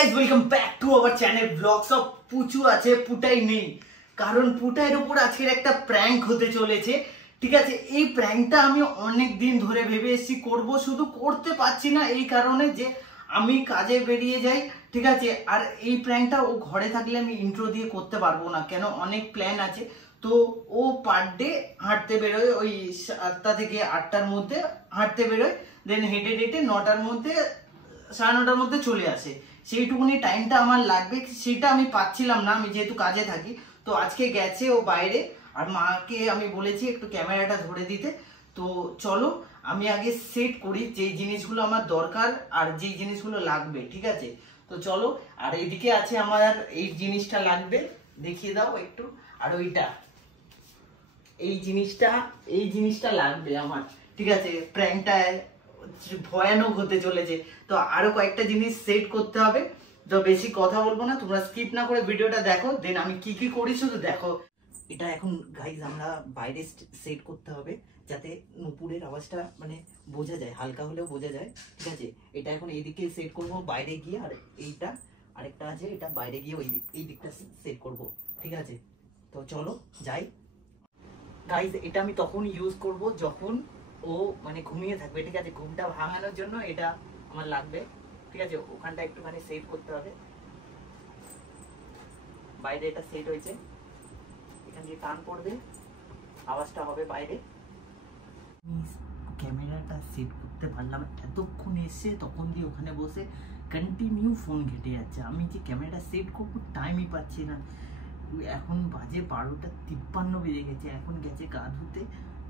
Guys welcome back to our channel vlogs of Puchu আছে পুটাই নেই, কারণ পুটাইয়ের উপর আজকের একটা প্র্যাঙ্ক হতে চলেছে। ঠিক আছে, এই প্র্যাঙ্কটা আমি অনেক দিন ধরে ভেবে এসেছি করব, শুধু করতে পারছি না এই কারণে যে আমি কাজে বেরিয়ে যাই। ঠিক আছে, আর এই প্র্যাঙ্কটা ও ঘরে থাকলে আমি ইন্ট্রো দিয়ে করতে পারবো না, কেন অনেক প্ল্যান আছে। তো ও পার ডে হাঁটতে বেরোয়, ওই 7টা থেকে 8টার মধ্যে হাঁটতে বেরোয়, দেন হেঁটে হেঁটে 9টার মধ্যে 9:30টার মধ্যে চলে আসে। সেইটুকুনি টাইমটা আমার লাগবে, সেটা আমি পাচ্ছিলাম না, আমি যেহেতু কাজে থাকি। তো আজকে গেছে ও বাইরে, আর মাকে আমি বলেছি একটু ক্যামেরাটা ধরে দিতে। তো চলো আমি আগে সেট করি যে জিনিসগুলো আমার দরকার আর যেই জিনিসগুলো লাগবে। ঠিক আছে, তো চলো। আর এদিকে আছে আমার এই জিনিসটা লাগবে, দেখিয়ে দাও একটু। আর ওইটা এই জিনিসটা লাগবে আমার। ঠিক আছে, প্র্যাঙ্কটায় ভয়ানক হতে চলেছে, তো আরো কয়েকটা জিনিস সেট করতে হবে। তো বেশি কথা বলবো না, তোমরা স্কিপ না করে ভিডিওটা দেখো, দেন আমি কি কি করি শুধু দেখো। এটা এখন গাইজ আমরা বাইরে সেট করতে হবে, যাতে নুপুরের আওয়াজটা মানে বোঝা যায়, হালকা হলেও বোঝা যায়। ঠিক আছে, এটা এখন এইদিকে সেট করবো বাইরে গিয়ে, আর এইটা আরেকটা আছে, এটা বাইরে গিয়ে এই দিকটা সেট করব। ঠিক আছে, তো চলো যাই। গাইজ এটা আমি তখন ইউজ করব যখন ও মানে ঘুমিয়ে থাকবে। ঠিক আছে, ঘুমটা ভাঙানোর জন্য এটা আমার লাগবে। ঠিক আছে, ওখানটা একটুখানি সেট করতে হবে। বাইরে এটা সেট হয়েছে, এখান দিয়ে টান পড়বে, আওয়াজটা হবে বাইরে। ক্যামেরাটা সেট করতে পারলাম, এতক্ষণ এসে তখন দিয়ে ওখানে বসে কন্টিনিউ ফোন ঘেটে যাচ্ছে। আমি যে ক্যামেরাটা সেট করবো টাইমই পাচ্ছি না। এখন বাজে 12:53 বেজে গেছে, এখন গেছে গা ধুতে,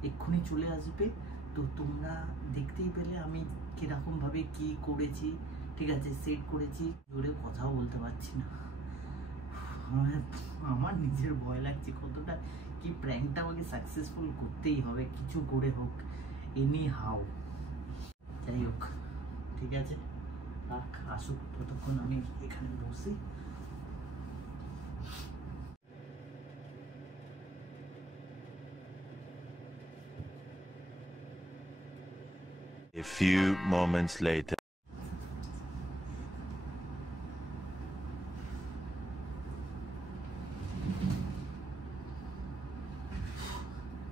এক্ষুনি চলে আসবে। তো তোমরা দেখতেই পেলে আমি কিরকম ভাবে কি করেছি। ঠিক আছে, সেট করেছি, জোরে কথাও বলতে পারছি না, আমার নিজের ভয় লাগছে কতটা। কি প্র্যাঙ্কটা আমাকে সাকসেসফুল করতেই হবে, কিছু করে হোক, এনি হাউ। যাই হোক, ঠিক আছে, আসুক, ততক্ষণ আমি এখানে বসি। A few moments later.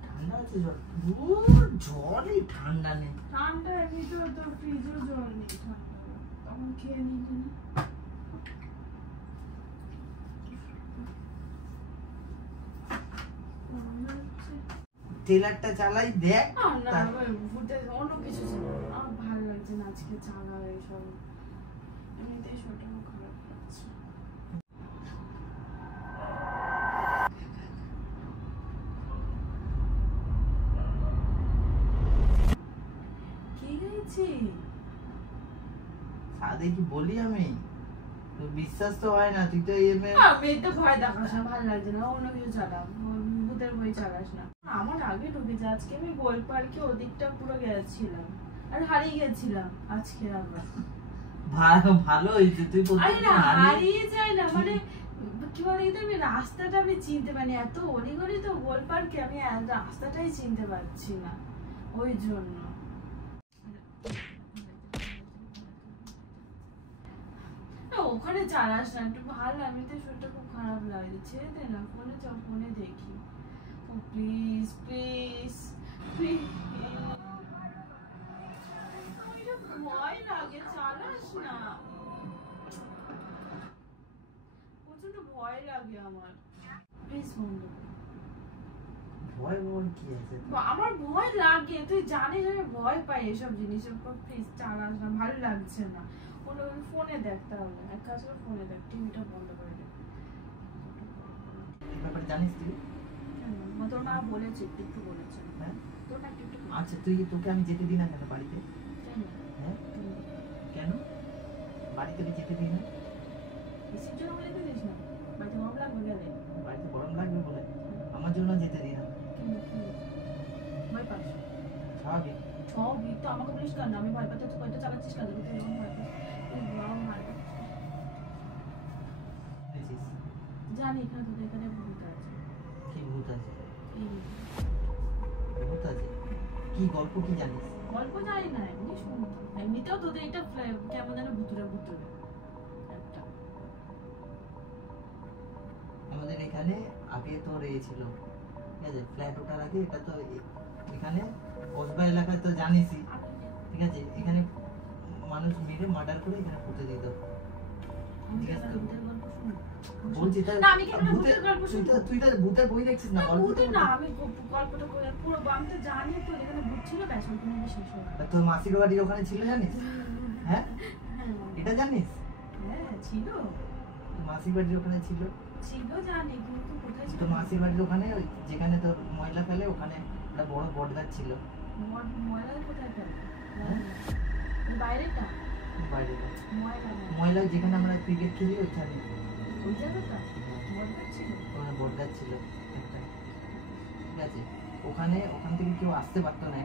ঠান্ডা আছে জল, জলই ঠান্ডা নেই। ঠান্ডা এমনি তো ফ্রিজেও জল নেই ঠান্ডা, তখন খেয়ে নিতে না। ট্রেলারটা চালাই দেখ। না অন্য কিছু ছিল, আমার ভালো লাগছে না আজকে চালা এইসব, এমনিতেই শরীরটা খারাপ লাগছে। কি গাইছি সাদে কি বলি আমি, তোর বিশ্বাস তো হয় না, তুই তো আমি তো ভয় দেখাস না, ভালো লাগছে না, অন্য কিছু চালা, ভূতের বই চালাস না। আমার আগে ঢুকেছে, আজকে আমি গোল পার্কে ওদিকটা পুরো গেছিলাম আর হারিয়ে গেছিলাম। আজকে আবার ভালো হয়েছে, তুই হারিয়ে যায় না, মানে কি বলে, আমি রাস্তাটা আমি চিনতে পারি, এত অলিগলি তো গোল পার্কে, আমি রাস্তাটাই চিনতে পারছি না, ওই জন্য। ওখানে চালাস না, একটু ভালো, আমি তো শরীরটা খুব খারাপ লাগছে, ছেড়ে দে না, ফোনে যাও, ফোনে দেখি। ও প্লিজ প্লিজ প্লিজ, ভয় লাগে, চালাস না, প্রচন্ড ভয় লাগে আমার, প্লিজ বন্ধ। ভয় ভয় কি আছে, আমার ভয় লাগে, তুই জানিস আমি ভয় পাই এসব জিনিসের উপর, প্লিজ চালাস না, ভালো লাগছে না। ফোনে দেখ, তাহলে এক কাজ করে ফোনে দেখ, টিভিটা বন্ধ করে দেখ। ব্যাপারে জানিস তুই? তোর মা বলেছে, একটু বলেছে। হ্যাঁ, তোর না একটু। আচ্ছা, তোকে আমি যেতে দিই না কেন বাড়িতে? হ্যাঁ, কেন বাড়িতে যেতে দিই না? বেশির জন্য বলে দিস না, বাড়িতে গরম লাগবে গেলে। বাড়িতে গরম লাগবে বলে আমার জন্য যেতে দিই না? ভয় পাস? স্বাভাবিক। স্বাভাবিক তো, আমাকে বলিস কেন? আমি ভয় পাচ্ছি, তুই কয়টা চালাচ্ছিস কেন? তুই এরকম ভয় পাস? জানি এখানে তোদের এখানে ভূত আছে। কি ভূত আছে? ভূত আছে? কি গল্প কি জানিস? গল্প জানি না, এমনি শুনতাম। এমনিতেও তোদের এটা কেমন যেন ভুতুরে ভুতুরে একটা। এখানে আগে তোর ছিল, ঠিক আছে, ফ্ল্যাট ওঠার আগে এটা তো এখানে কসবা এলাকায় তো জানিসই, ঠিক আছে, এখানে মানুষ মেরে মার্ডার করে এখানে পুঁতে দিত। বলছি তুই তো ভূতের বই দেখছিস না? তোর মাসির বাড়ি ওখানে ছিল জানিস? হ্যাঁ, এটা জানিস? ছিল, মাসির বাড়ির ওখানে ছিল, জানি, কিন্তু কোথায় ছিল? তো মাসির বাড়ির ওখানে যেখানে তোর ময়লা ফেলে ওখানে একটা বড় বট গাছ ছিল। ময়লা কোথায় ফেলে? বাইরেটা? বাইরে ময়লা ময়লা যেখানে আমরা ক্রিকেট খেলি ওইখানে, ওই জায়গাটা ছিল, ওখানে বট গাছ ছিল একটা, ঠিক আছে, ওখানে ওখান থেকে কেউ আসতে পারতো না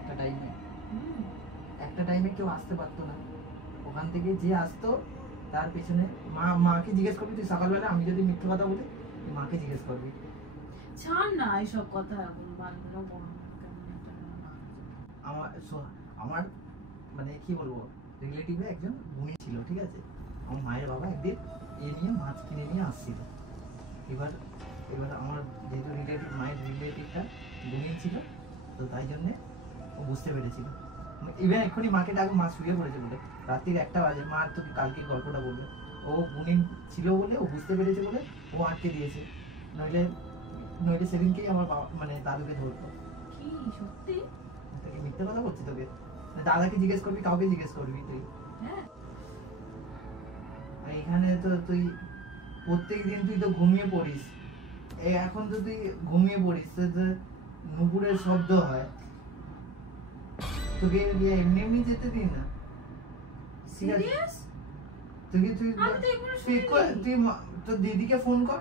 একটা টাইমে কেউ আসতে পারতো না। ওখান থেকে যে আসতো তার পেছনে মাকে জিজ্ঞেস করবি, তুই সকালবেলা আমি যদি মিথ্যে কথা বলি মাকে জিজ্ঞেস করবি। ছাড় না এইসব কথা, এখন আমার মানে কি বলবো, রিলেটিভে একজন গুণী ছিল, ঠিক আছে, আমার মায়ের বাবা একদিন এ নিয়ে মাছ কিনে নিয়ে আসছিল। এবার আমার যেহেতু মায়ের রিলেটিভটা গুণী ছিল, তো তাই জন্যে ও বুঝতে পেরেছিল। ইভেন এক্ষুনি মাকে ডাকো, মা শুয়ে পড়েছে বলে, রাত্রির 1টা বাজে, মা তো কালকে গল্পটা বলবে, ও গুণী ছিল বলে, ও বুঝতে পেরেছে বলে ও আটকে দিয়েছে, নইলে সেদিনকেই আমার বাবা মানে দাদুকে ধরতো। কি সত্যি? মিথ্যে কথা বলছি তোকে? দাদাকে জিজ্ঞেস করবি, কাউকে জিজ্ঞেস করবি তুই? হ্যাঁ, এখানে তো তুই প্রত্যেকদিন তুই তো ঘুমিয়ে পড়িস, এখন তো তুই ঘুমিয়ে পড়িস, তো নুপুরের শব্দ হয়, তোকে এমনি এমনি যেতে দিন না। সিরিয়াস? তুই তোর দিদিকে ফোন কর,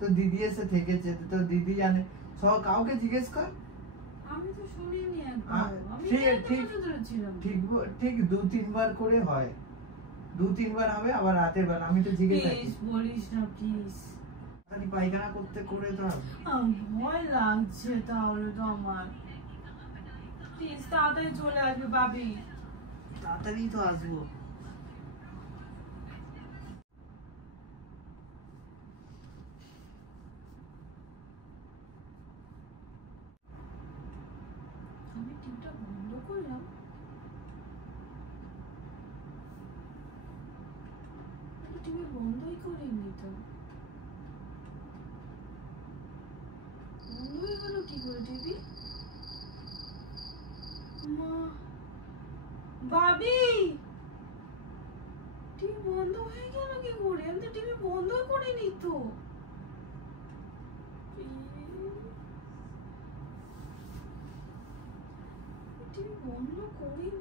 তোর দিদি এসে থেকেছে, তোর দিদি জানে, সব কাউকে জিজ্ঞেস কর। আমি তো শুনিনি একবার, ঠিক 2-3 বার করে হয়, 2-3 বার হবে, আবার রাতের বেলা আমি তো জিজ্ঞেস করি, বলিস না প্লিজ, পায়খানা করতে করে তো ভয় লাগছে, তাহলে তো আমার প্লিজ তাড়াতাড়ি চলে আসবে বাবি। তাড়াতাড়ি তো আসবো। আমি টিভিটা বন্ধ করলাম, টিভি বন্ধই করিনি তো, বন্ধ হয়ে গেল কি করে টিভি? বাবি, টিভি বন্ধ হয়ে গেল কি করে? আমি তো টিভি বন্ধ করিনি তো। টিভি বন্ধ করিনি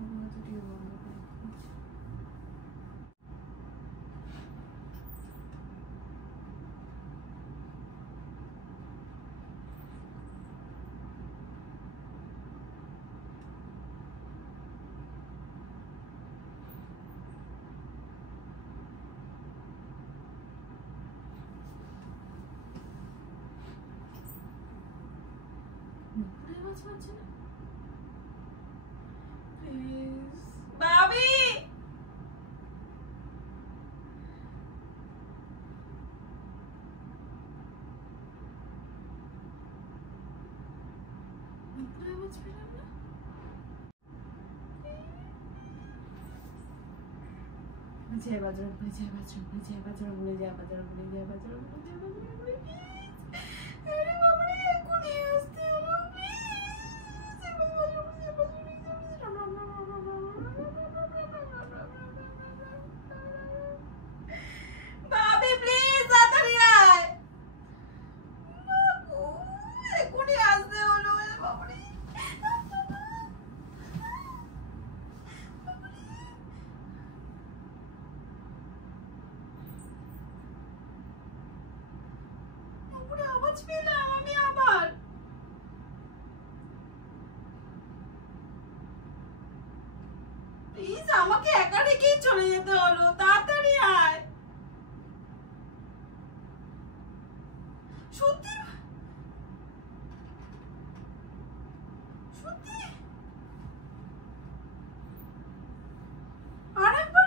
আমি, টিভি বন্ধ করি। নুপুরের আওয়াজ পাচ্ছে না? প্লিজ বাবি, নুপুরের আওয়াজ পেলাম না। জয় বাজার, জয় বাজার, জয় বাজার, জয় বাজার, জয় বাজার, জয় বাজার, আরে বাবা রে, এখনই আসতে হলো, বাবি প্লিজ তাড়াতাড়ি আয়, এখনই আসতে হলো, বাবা রে। আওয়াজ পেলাম আমি আবার, প্লিজ আমাকে একা রেখেই চলে যেতে হলো, তাড়াতাড়ি আয়। সত্যি সত্যি আরেকবার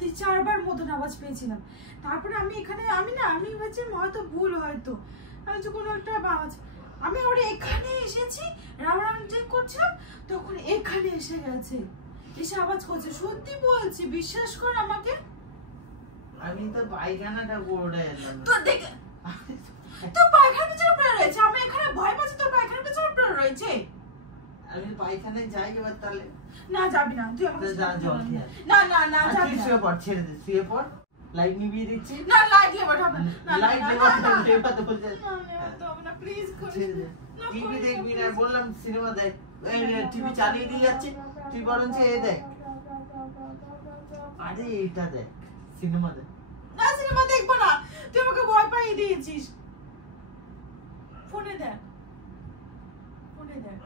3-4 বার মতন আওয়াজ পেয়েছিলাম। তারপরে আমি ভাবছি হয়তো ভুল, হয়তো আমি যে কোনো একটা আওয়াজ, আমি ওর এখানে এসেছি, রাউন্ড চেক করছিলাম, তখন এখানে এসে গেছে, এসে আওয়াজ করছে। সত্যি বলছি, বিশ্বাস কর আমাকে। আমি তো পায়খানাটা করে এলাম। তো দেখে তো পায়খানা পেছনে পড়ে রয়েছে, আমি এখানে ভয় পাচ্ছি, তোর পায়খানা পেছনে পড়ে রয়েছে। আমি পায়খানায় যাই এবার তাহলে। না যাবি না, তুই আমাকে যা জল খেয়ে। না না না যাবি না। শুয়ে পড়, ছেড়ে দে, শুয়ে পড়। লাইট নিভিয়ে দিচ্ছি। না লাইট লেবার হবে না, লাইট লেবার তো বলতে না প্লিজ ছেড়ে দে। টিভি দেখবি না বললাম, সিনেমা দেখ। টিভি চালিয়ে দিয়ে যাচ্ছে, তুই বরঞ্চ এ দেখ। আরে এটা দেখ, সিনেমা দেখ। না সিনেমা দেখবো না, তুই আমাকে ভয় পাইয়ে দিয়েছিস। ফোনে দেখ, ফোনে দেখ।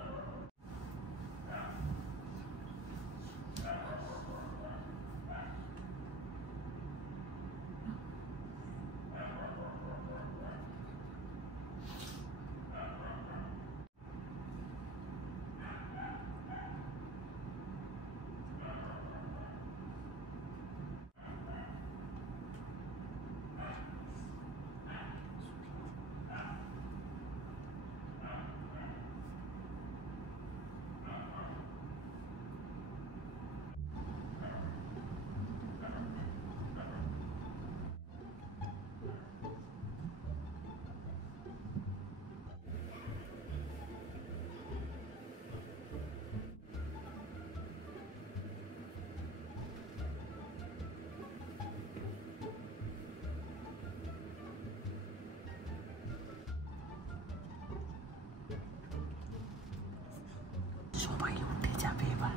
সবাই উঠে যাবে এবার।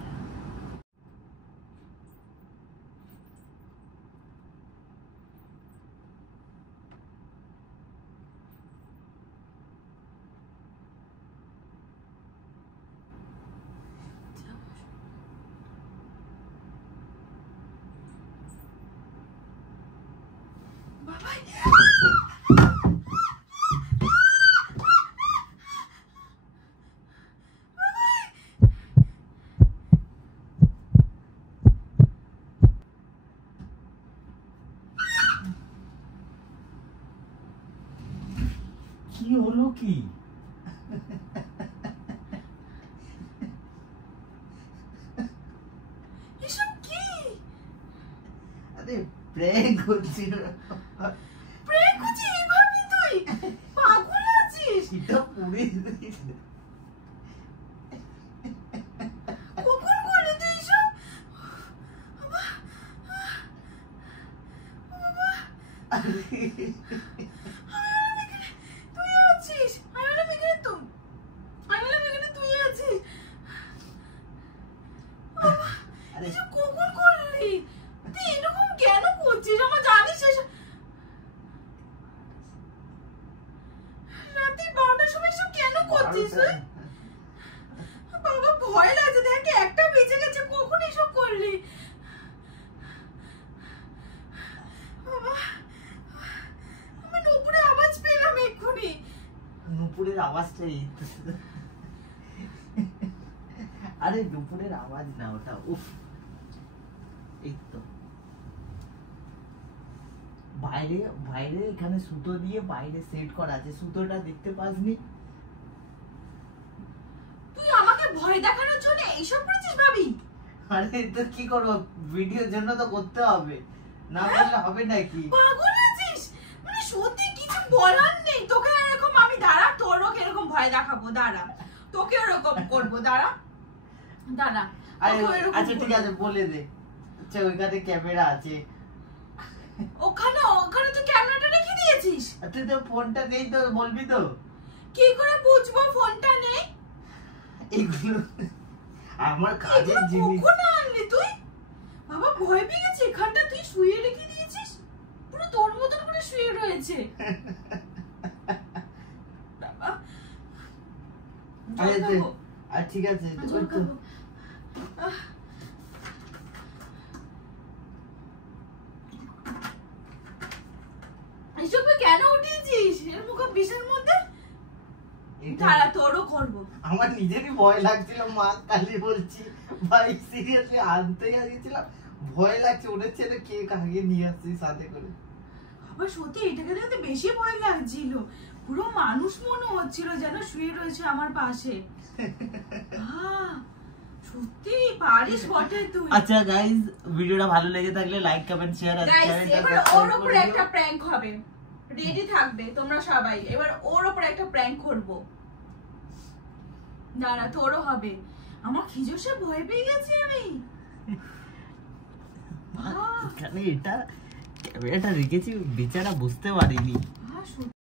বাবাই কি হলো কি? এসব কি? আরে প্র্যাঙ্ক হচ্ছিল। প্র্যাঙ্ক হচ্ছে এইভাবে? তুই পাগল আছিস? এটা পুড়ে দিয়েছে। কখন করলি তুই এসব? বাবা বাবা তুই আছিস? আমি বললাম এখানে তুই আছিস। বাবা আরে এসব কখন করলি? তুই এরকম কেন করছিস? আমার জানিস এসব রাতে 12টার সময় এসব কেন করছিস তুই? বাবা ভয় লাগছে, দেখ একটা বেঁচে গেছে, কখন এসব করলি? বাবা আমি নুপুরে আওয়াজ পেলাম এক্ষুনি। নুপুরের আওয়াজটা এই তো। আরে নুপুরের আওয়াজ না ওটা, উফ। এই তো বাইরে বাইরে এখানে সুতো দিয়ে বাইরে সেট করা আছে, সুতোটা দেখতে পাসনি? তুই আমাকে ভয় দেখানোর জন্য এইসব করেছিস ভাবি? আরে তো কি করবো, ভিডিওর জন্য তো করতে হবে, না করলে হবে নাকি? পাগল আছিস? মানে সত্যি কিছু বলার নেই। তোকে এরকম আমি দাঁড়া, তোরও এরকম ভয় দেখাবো, দাঁড়া তোকে এরকম করবো, দাঁড়া দাঁড়া। আরে আচ্ছা ঠিক আছে, বলে দে। আচ্ছা ওইখানে ক্যামেরা আছে। ওখানে তুই ক্যামেরাটা রেখে দিয়েছিস? আচ্ছা তো ফোনটা নেই তো বলবি তো? কি করে বুঝবো ফোনটা নেই? এগুলো আমার কাজের জিনিস। কখন আনলি তুই? বাবা ভয় পেয়ে গেছে, এখানটা তুই শুয়ে রেখে দিয়েছিস, পুরো তোর মতন করে শুয়ে রয়েছে। বাবা আর ঠিক আছে, এসব কেন উঠিয়েছিস এর মুখে বিষের মধ্যে? দাঁড়া তোরও করবো। আমার নিজেরই ভয় লাগছিল, মা কালী বলছি ভাই সিরিয়াসলি আনতে গেছিলাম, ভয় লাগছে, ওদের ছেলে কে কাকে নিয়ে আসছে সাথে করে। আবার সত্যি এটাকে দেখতে বেশি ভয় লাগছিল, পুরো মানুষ মনে হচ্ছিল যেন শুয়ে রয়েছে আমার পাশে। সত্যি পারিস বটে তুই। আচ্ছা গাইস, ভিডিওটা ভালো লেগে থাকলে লাইক কমেন্ট শেয়ার আর চ্যানেলটা এবার ওর উপরে একটা প্র্যাঙ্ক হবে, রেডি থাকবে তোমরা সবাই। এবার ওর উপরে একটা প্র্যাঙ্ক করব, দাঁড়া তোরও হবে। আমার খিজুসে ভয় পেয়ে গেছি আমি। এখানে এটা ক্যামেরাটা রেখেছি, বেচারা বুঝতে পারিনি।